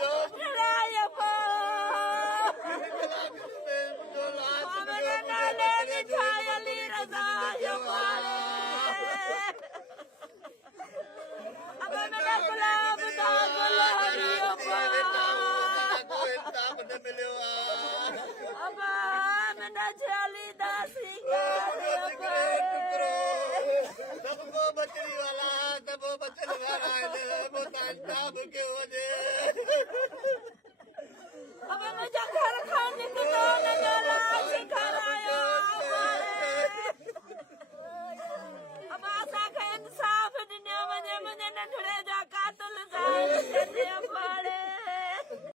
लड़ाई को हमने नाले की छायली रजाई पाले अब मेरा गुलाब दा गुलाबियों अब मैंने झोली दा सबको बचने वाला सबको बचने वाला है वो ताज के वजह